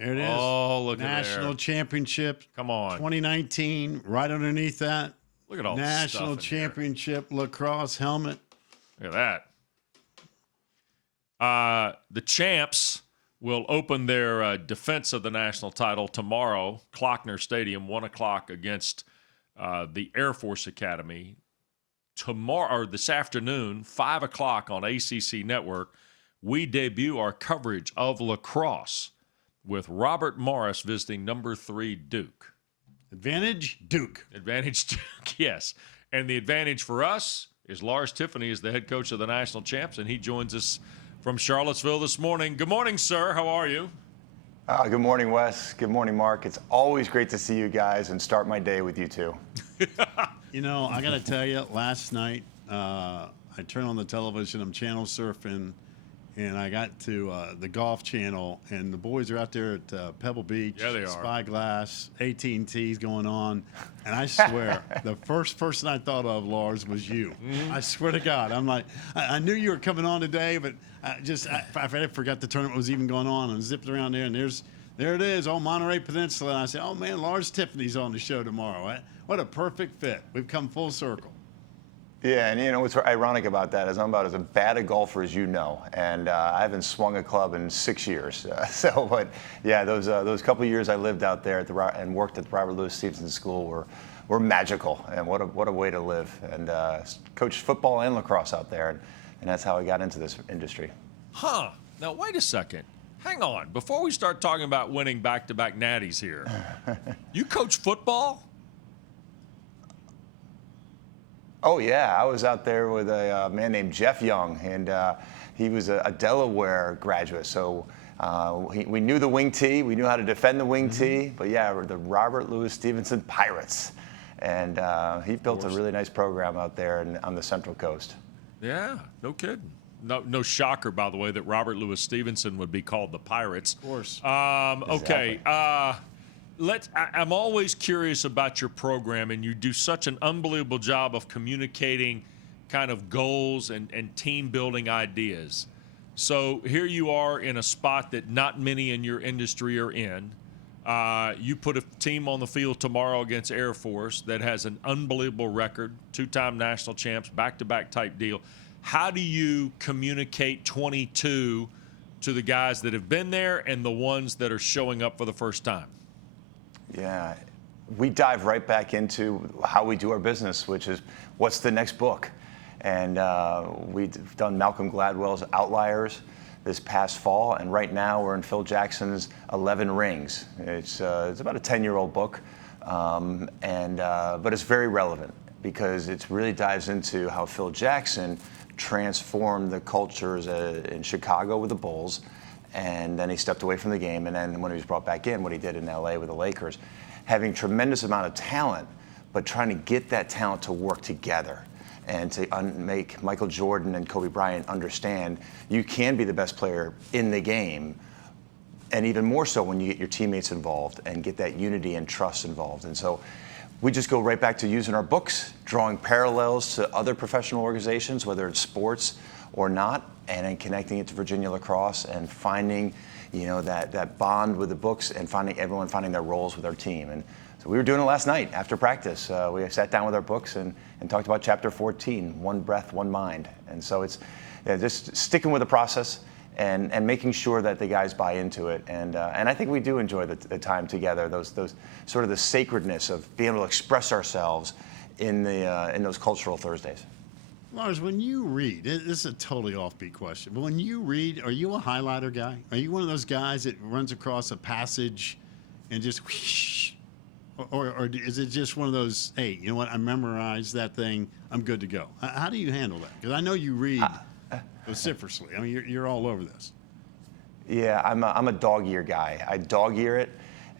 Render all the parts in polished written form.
There it is. Oh, look at National there. Championship. Come on. 2019, right underneath that. Look at all the National stuff in here. Championship lacrosse helmet. Look at that. The champs will open their defense of the national title tomorrow, Klockner Stadium, 1 o'clock against the Air Force Academy. Tomorrow, or this afternoon, 5 o'clock on ACC Network, we debut our coverage of lacrosse with Robert Morris visiting number 3 Duke. Advantage, Duke. Advantage, Duke, yes. And the advantage for us is Lars Tiffany is the head coach of the national champs, and he joins us from Charlottesville this morning. Good morning, sir. How are you? Good morning, Wes. Good morning, Mark. It's always great to see you guys and start my day with you two. You know, I got to tell you, last night I turned on the television, I'm channel surfing, and I got to the golf channel, and the boys are out there at Pebble Beach. Yeah, they are. Spyglass, AT&T's going on, and I swear, the first person I thought of, Lars, was you. Mm-hmm. I swear to God. I'm like, I knew you were coming on today, but I forgot the tournament was even going on, and zipped around there, and there it is, on Monterey Peninsula. And I said, oh, man, Lars Tiffany's on the show tomorrow. What a perfect fit. We've come full circle. Yeah, and you know what's ironic about that is I'm about as bad a golfer as you know, and I haven't swung a club in 6 years. But yeah, those couple of years I lived out there and worked at the Robert Louis Stevenson School were magical, and what a way to live. And coached football and lacrosse out there, and that's how I got into this industry. Huh. Now, wait a second. Hang on. Before we start talking about winning back-to-back natties here, you coach football? Oh, yeah. I was out there with a man named Jeff Young, and he was a Delaware graduate. So we knew the wing tee. We knew how to defend the wing tee. But, yeah, we're the Robert Louis Stevenson Pirates. And he built a really nice program out there on the Central Coast. Yeah, no kidding. No shocker, by the way, that Robert Louis Stevenson would be called the Pirates. Of course. Okay. I'm always curious about your program, and you do such an unbelievable job of communicating kind of goals and team-building ideas. So here you are in a spot that not many in your industry are in. You put a team on the field tomorrow against Air Force that has an unbelievable record, 2-time national champs, back-to-back type deal. How do you communicate 22 to the guys that have been there and the ones that are showing up for the first time? Yeah, we dive right back into how we do our business, which is what's the next book. And we've done Malcolm Gladwell's Outliers this past fall, and right now we're in Phil Jackson's 11 Rings. It's about a 10-year-old book, but it's very relevant because it really dives into how Phil Jackson transformed the cultures in Chicago with the Bulls, and then he stepped away from the game, and then when he was brought back in, what he did in LA with the Lakers, having tremendous amount of talent, but trying to get that talent to work together and to make Michael Jordan and Kobe Bryant understand you can be the best player in the game, and even more so when you get your teammates involved and get that unity and trust involved. And so we just go right back to using our books, drawing parallels to other professional organizations, whether it's sports or not, and then connecting it to Virginia lacrosse and finding, that bond with the books and everyone finding their roles with our team. And so we were doing it last night after practice. We sat down with our books and talked about chapter 14, one breath, one mind. And so it's just sticking with the process and making sure that the guys buy into it. And I think we do enjoy the time together, those sort of the sacredness of being able to express ourselves in those cultural Thursdays. Lars, when you read, this is a totally offbeat question, but when you read, are you a highlighter guy? Are you one of those guys that runs across a passage and just whoosh, or is it just one of those, hey, you know what, I memorized that thing, I'm good to go? How do you handle that? Because I know you read vociferously. I mean, you're all over this. Yeah, I'm a dog ear guy. I dog ear it,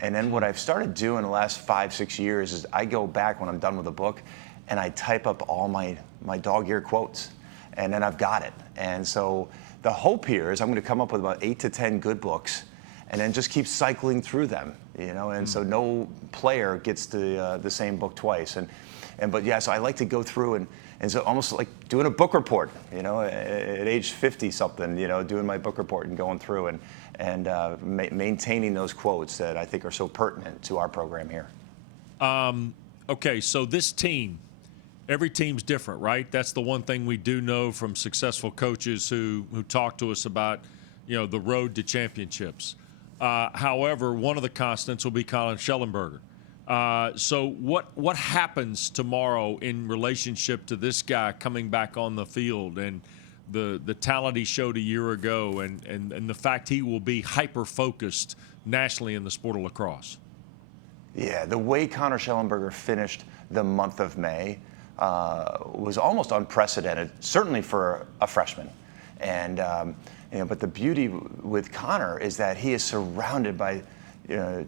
and then what I've started doing the last 5-6 years is I go back when I'm done with a book, and I type up all my dog ear quotes, and then I've got it. And so the hope here is I'm going to come up with about 8 to 10 good books, and then just keep cycling through them, And so no player gets the same book twice. But yeah, so I like to go through and so almost like doing a book report, at age 50 something, doing my book report and going through and maintaining those quotes that I think are so pertinent to our program here. Okay, so this team, every team's different, right? That's the one thing we do know from successful coaches who talk to us about, the road to championships. However, one of the constants will be Colin Schellenberger. So what happens tomorrow in relationship to this guy coming back on the field and the talent he showed a year ago and the fact he will be hyper-focused nationally in the sport of lacrosse? Yeah, the way Connor Schellenberger finished the month of May was almost unprecedented, certainly for a freshman. And but the beauty with Connor is that he is surrounded by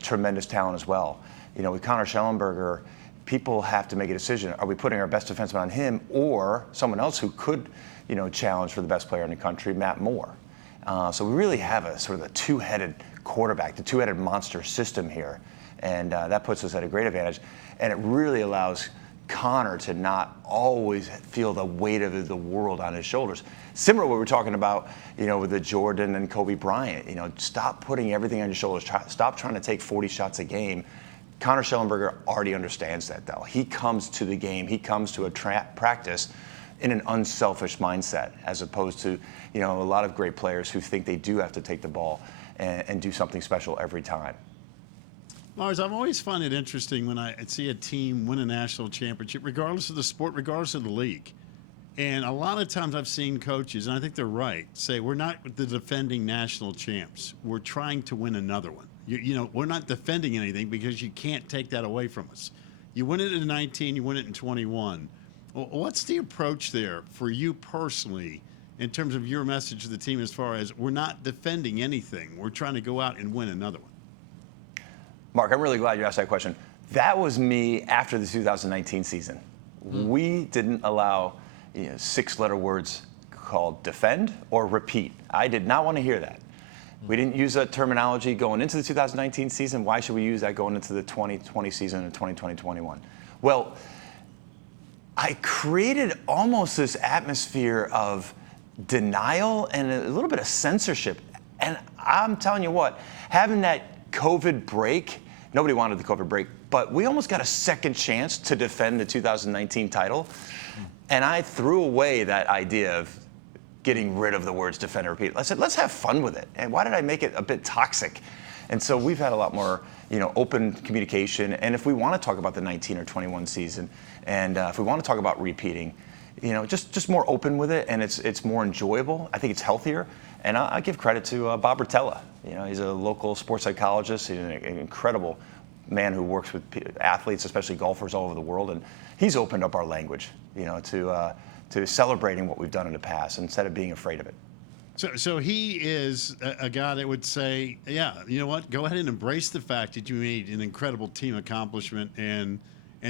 tremendous talent as well. With Connor Schellenberger, people have to make a decision: are we putting our best defenseman on him or someone else who could, challenge for the best player in the country, Matt Moore? So we really have a sort of a two-headed quarterback, the two-headed monster system here. And that puts us at a great advantage. And it really allows Connor to not always feel the weight of the world on his shoulders. Similar to what we were talking about, with the Jordan and Kobe Bryant. Stop putting everything on your shoulders. Stop trying to take 40 shots a game. Connor Schellenberger already understands that, though. He comes to the game. He comes to a practice in an unselfish mindset, as opposed to, a lot of great players who think they do have to take the ball and do something special every time. Lars, I've always found it interesting when I see a team win a national championship, regardless of the sport, regardless of the league. And a lot of times I've seen coaches, and I think they're right, say, we're not the defending national champs. We're trying to win another one. We're not defending anything because you can't take that away from us. You win it in 19, you win it in 21. Well, what's the approach there for you personally in terms of your message to the team as far as we're not defending anything, we're trying to go out and win another one? Mark, I'm really glad you asked that question. That was me after the 2019 season. We didn't allow 6-letter words called defend or repeat. I did not want to hear that. We didn't use that terminology going into the 2019 season. Why should we use that going into the 2020 season and 2020-21? Well, I created almost this atmosphere of denial and a little bit of censorship. And I'm telling you what, having that COVID break, nobody wanted the COVID break, but we almost got a second chance to defend the 2019 title. And I threw away that idea of getting rid of the words defend and repeat. I said, let's have fun with it. And why did I make it a bit toxic? And so we've had a lot more, open communication. And if we want to talk about the 19 or 21 season, and if we want to talk about repeating, just more open with it, and it's more enjoyable. I think it's healthier. And I give credit to Bob Rotella. He's a local sports psychologist. He's an incredible man who works with athletes, especially golfers all over the world. And he's opened up our language, to celebrating what we've done in the past instead of being afraid of it. So he is a guy that would say, yeah, you know what? Go ahead and embrace the fact that you made an incredible team accomplishment. And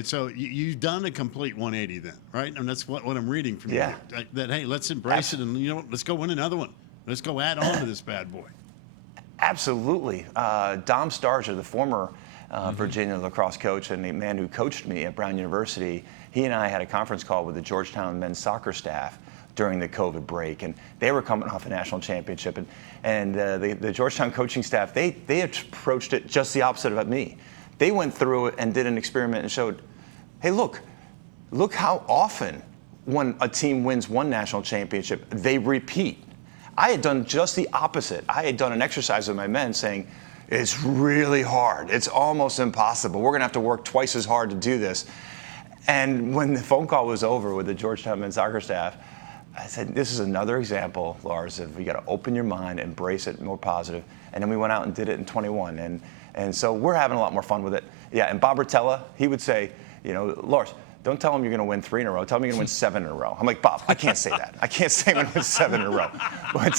so you've done a complete 180 then, right? And that's what I'm reading from you. That, hey, let's embrace it and, let's go win another one. Let's go add on to this bad boy. Absolutely. Dom Starger, the former Virginia lacrosse coach and the man who coached me at Brown University, he and I had a conference call with the Georgetown men's soccer staff during the COVID break, and they were coming off a national championship. And the Georgetown coaching staff, they approached it just the opposite of me. They went through it and did an experiment and showed, hey, look how often when a team wins one national championship, they repeat. I had done just the opposite. I had done an exercise with my men saying, it's really hard. It's almost impossible. We're going to have to work twice as hard to do this. And when the phone call was over with the Georgetown men's soccer staff, I said, this is another example, Lars, of you got to open your mind, embrace it, more positive. And then we went out and did it in 21. And so we're having a lot more fun with it. Yeah, and Bob Rotella, he would say, Lars, don't tell him you're going to win 3 in a row. Tell him you're going to win 7 in a row. I'm like, Bob, I can't say that. I can't say I'm going to win 7 in a row. But,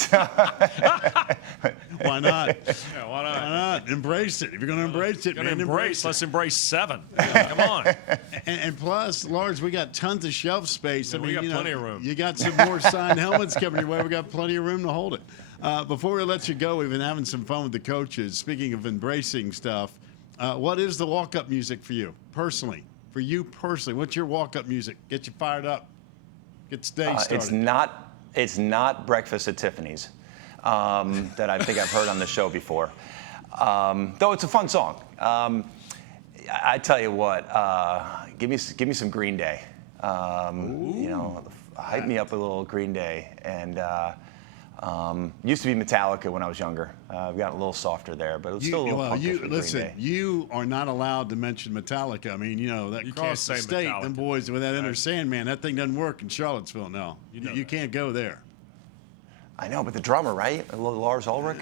why not? Yeah, why not? Why not? Embrace it. If you're going to embrace it, man, embrace it. Let's embrace 7. Come on. And plus, Lars, we got tons of shelf space. Yeah, we got plenty of room. You got some more signed helmets coming your way. We got plenty of room to hold it. Before we let you go, we've been having some fun with the coaches. Speaking of embracing stuff, what is the walk-up music for you personally? For you personally, what's your walk-up music? Get you fired up. Get the stage started. It's not breakfast at Tiffany's. that I think I've heard on the show before. Though it's a fun song. I tell you what, give me some Green Day. You know, hype me up a little Green Day. And used to be Metallica when I was younger. I've gotten a little softer there, but it's still a little punkish with listen, Green Day. you are not allowed to mention Metallica. I mean, you know, that You can't cross the say state, Metallica. them boys with that Enter Sandman, that thing doesn't work in Charlottesville now. You can't go there. I know, but the drummer, right? Lars Ulrich?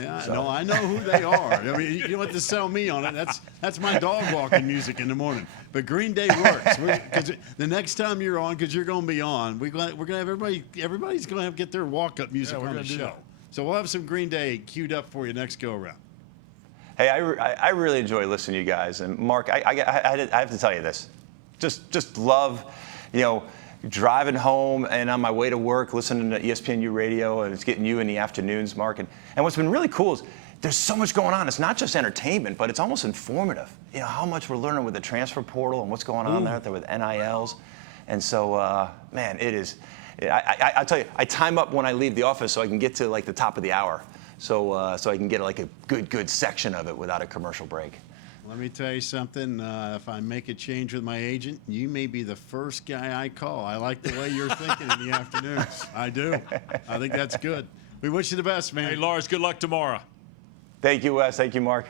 Yeah, So. no, I know who they are. I mean, you don't have to sell me on it. That's my dog walking music in the morning. But Green Day works. Because the next time you're on, because you're going to be on, we're going to have everybody's going to have get their walk-up music we're on the gonna do show. that. So we'll have some Green Day queued up for you next go-around. Hey, I really enjoy listening to you guys. And Mark, I have to tell you this. Just love, you know, driving home and on my way to work, listening to ESPNU radio, and it's getting you in the afternoons, Mark. And what's been really cool is there's so much going on. It's not just entertainment, but it's almost informative. You know, how much we're learning with the transfer portal and what's going on out there with NILs. And so, man, it is. I tell you, I time up when I leave the office so I can get to like the top of the hour, so I can get like a good section of it without a commercial break. Let me tell you something. If I make a change with my agent, you may be the first guy I call. I like the way you're thinking in the afternoons. I do. I think that's good. We wish you the best, man. Hey, Lars, good luck tomorrow. Thank you, Wes. Thank you, Mark.